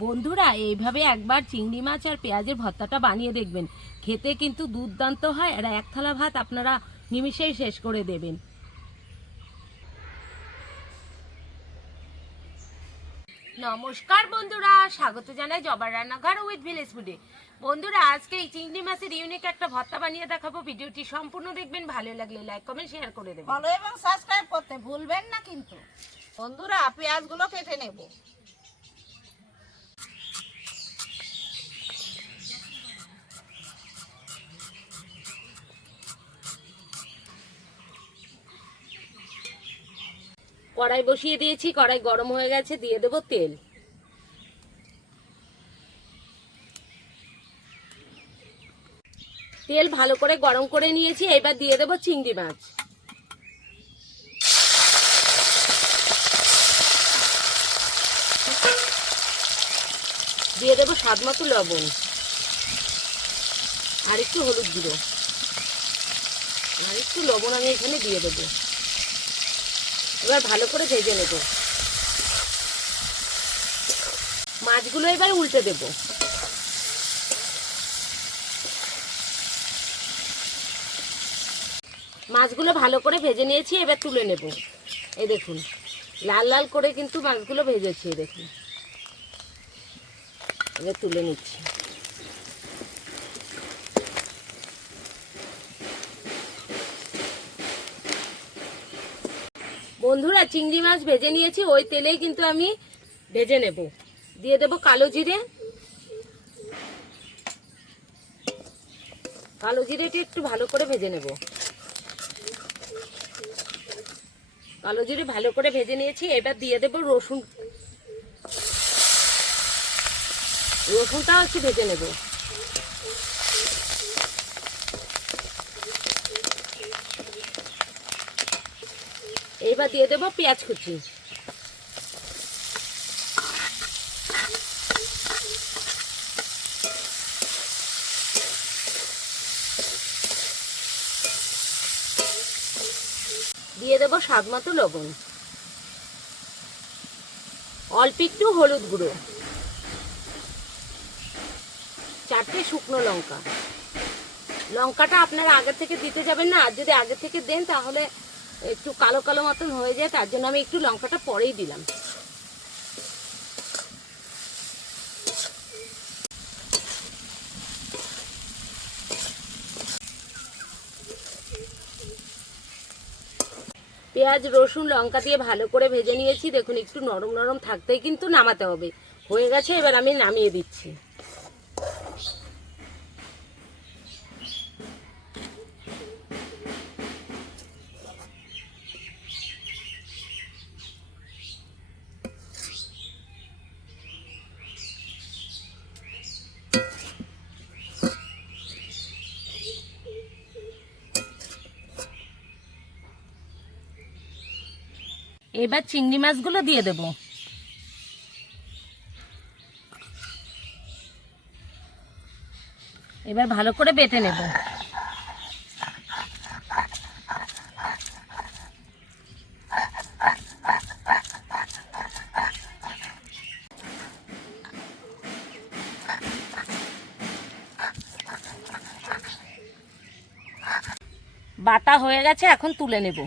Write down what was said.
বন্ধুরা এইভাবে একবার চিংড়ি মাছ আর পেঁয়াজের ভর্তাটা বানিয়ে দেখবেন, খেতে কিন্তু দুর্দান্ত হয়। আর এক থালা ভাত আপনারা নিমিষেই শেষ করে দেবেন। নমস্কার বন্ধুরা, স্বাগত জানাই জবার রান্নাঘর উইথ ভিলেজ ফুডে। বন্ধুরা, আজকে এই চিংড়ি মাছের ইউনিক একটা ভর্তা বানিয়ে দেখাবো। ভিডিওটি সম্পূর্ণ দেখবেন, ভালো লাগলে লাইক কমেন্ট শেয়ার করে দেবেন। ফলো এবং সাবস্ক্রাইব করতে ভুলবেন না কিন্তু। বন্ধুরা, পেঁয়াজগুলো কেটে নেব। কড়াই বসিয়ে দিয়েছি, কড়াই গরম হয়ে গেছে, দিয়ে দেবো তেল। তেল ভালো করে গরম করে নিয়েছি, এবার দিয়ে দেবো চিংড়ি মাছ। দিয়ে দেবো স্বাদ মতো লবণ আর একটু হলুদ গুঁড়ো আর একটু লবণ আমি এখানে দিয়ে দেবো। এবার ভালো করে ভেজে নেব। মাছগুলো এবার উল্টে দেব। মাছগুলো ভালো করে ভেজে নিয়েছি, এবার তুলে নেব। এই দেখুন, লাল লাল করে কিন্তু মাছগুলো ভেজেছি। দেখুন, এবার তুলে নিচ্ছি। বন্ধুরা, চিংড়ি মাছ ভেজে নিয়েছি, ওই তেলেই কিন্তু আমি ভেজে নেব। দিয়ে দেব কালো জিরে। কালো জিরেটা একটু ভালো করে ভেজে নেব। কালো জিরে ভালো করে ভেজে নিয়েছি, এবার দিয়ে দেব রসুন। রসুনটাও একটু ভেজে নেব। এইবার দিয়ে দেব পেঁয়াজ কুচি। দিয়ে দেব স্বাদ মতো লবণ, অল্প একটু হলুদ গুঁড়ো, 4টে শুকনো লঙ্কা। লঙ্কাটা আপনারা আগে থেকে দিতে যাবেন না, আর যদি আগে থেকে দেন তাহলে একটু কালো কালো মতন হয়ে যায়, তার জন্য আমি একটু লঙ্কাটা পরেই দিলাম। পেঁয়াজ রসুন লঙ্কা দিয়ে ভালো করে ভেজে নিয়েছি। দেখুন, একটু নরম নরম থাকতেই কিন্তু নামাতে হবে। হয়ে গেছে, এবার আমি নামিয়ে দিচ্ছি। এবার চিংড়ি মাছগুলো দিয়ে দেব। এবার ভালো করে বেটে নেব। বাটা হয়ে গেছে, এখন তুলে নেব।